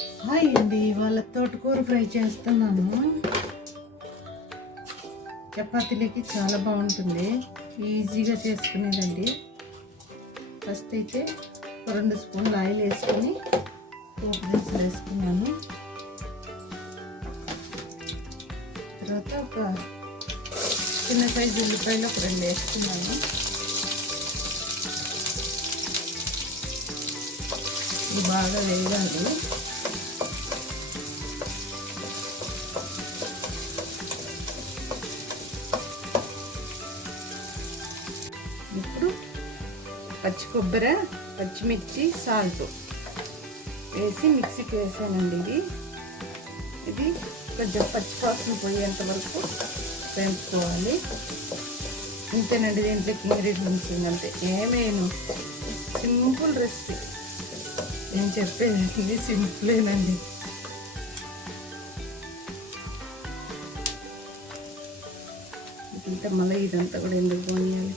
Hi అండి వాళ్ళ తోటకూర ఫ్రై చేస్తున్నాను. చపాతీలకి చాలా బాగుంటుంది. ఈజీగా చేసుకునేదండి. ఫస్ట్ అయితే ఒక రెండు స్పూన్లు ఆయిల్ వేసుకొని పోపు దినుసులు వేసుకున్నాను. తర్వాత ఒక చిన్న సైజు ఉల్లిపాయలు ఒక రెండు వేసుకున్నాను. ఇది బాగా వేయాలి పచ్చి కొబ్బరి పచ్చిమిర్చి సాల్ట్ వేసి మిక్సీకి వేసానండి ఇది. ఇది కొంచెం పచ్చి పోయేంత వరకు పెంచుకోవాలి ఇంతేనండి దీంట్లోకి ఇంగ్రీడియంట్స్ అంతే ఏమేను సింపుల్ రెసిపీ. నేను చెప్పేది ఇది సింపులేనండి. ఇంత మళ్ళీ ఇదంతా కూడా ఎందుకు పోయాలి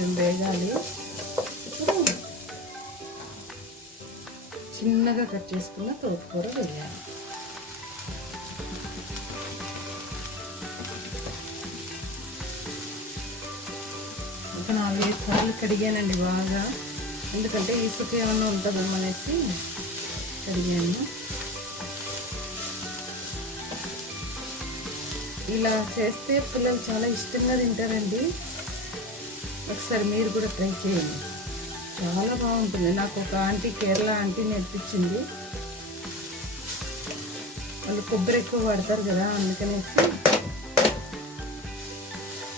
కొంచెం వేగాలి. ఇప్పుడు చిన్నగా కట్ చేసుకున్న తోటకూర వేయాలి. ఒక నాలుగైదు సార్లు కడిగానండి బాగా. ఎందుకంటే ఇసుక ఏమన్నా ఉంటుందేమో అనేసి కడిగాను. ఇలా చేస్తే పిల్లలు చాలా ఇష్టంగా తింటారండి. ఒకసారి మీరు కూడా ట్రై చేయండి. చాలా బాగుంటుంది. నాకు ఒక ఆంటీ కేరళ ఆంటీ నేర్పించింది. వాళ్ళు కొబ్బరి ఎక్కువ పడతారు కదా అందుకనేసి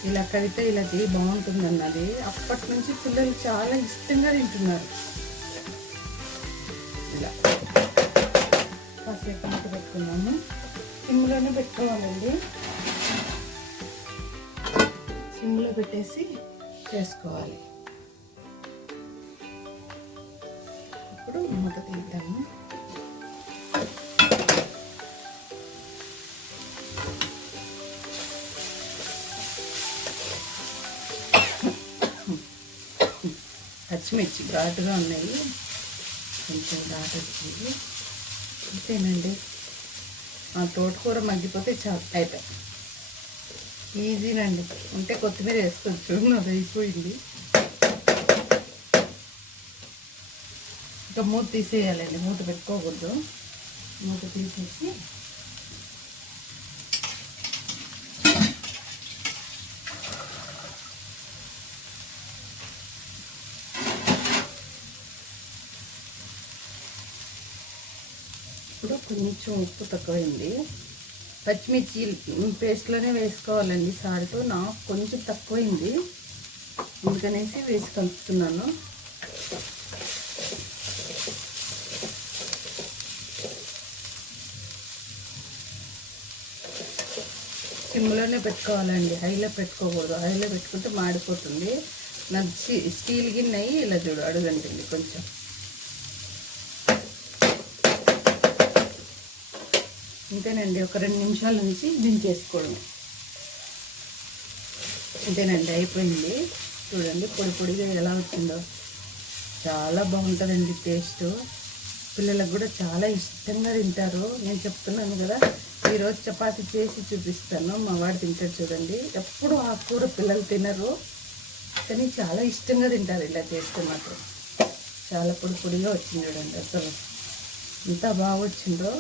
ఇలా కవిత ఇలా చేయి బాగుంటుంది అన్నది అప్పటి నుంచి పిల్లలు చాలా ఇష్టంగా తింటున్నారు. ఇలా. కాసేపు మూత పెట్టుకున్నాము సిమ్లోనే పెట్టుకోవాలండి. సిమ్లో పెట్టేసి చేసుకోవాలి. ఇప్పుడు మూత తీద్దాము. పచ్చిమిర్చి ఘాటుగా ఉన్నాయి. కొంచెం ఘాటు వచ్చింది అంతేనండి. ఆ తోటకూర మగ్గిపోతే చాలా అయిపోయి ఈజీనండి. ఉంటే కొత్తిమీర వేసుకోవచ్చు అది అయిపోయింది. ఇంకా మూత తీసేయాలండి. మూత పెట్టుకోకూడదు. మూత తీసేసి ఇప్పుడు కొంచెం ఉప్పు తక్కువైంది. పచ్చిమిర్చి పేస్ట్లోనే వేసుకోవాలండి. సాల్ట్ నాకు కొంచెం తక్కువైంది. అందుకనేసి వేసి కలుపుతున్నాను. సిమ్లోనే పెట్టుకోవాలండి. హైలో పెట్టుకోకూడదు. హైలో పెట్టుకుంటే మాడిపోతుంది. నాకు స్టీల్ గిన్నె ఇలా చూడు అడుగంటుంది కొంచెం. అంతేనండి ఒక రెండు నిమిషాల నుంచి దించేసుకోవడం అంతేనండి అయిపోయింది. చూడండి పొడి పొడిగా ఎలా వచ్చిందో. చాలా బాగుంటుందండి టేస్ట్. పిల్లలకు కూడా చాలా ఇష్టంగా తింటారు. నేను చెప్తున్నాను కదా ఈరోజు చపాతి చేసి చూపిస్తాను. మా వాడు తింటాడు చూడండి. ఎప్పుడు ఆ కూర పిల్లలు తినరు కానీ చాలా ఇష్టంగా తింటారు ఇలా చేస్తే మాత్రం. చాలా పొడి పొడిగా వచ్చింది చూడండి అసలు. ఎంత బాగా వచ్చిందో.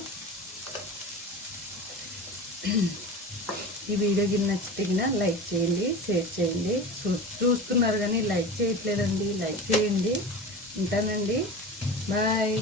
ఈ వీడియో గిన్నె నచ్చితే గిన లైక్ చేయండి షేర్ చేయండి. చూ చూస్తున్నారు కానీ లైక్ చేయట్లేదండి లైక్ చేయండి. ఉంటానండి. బాయ్.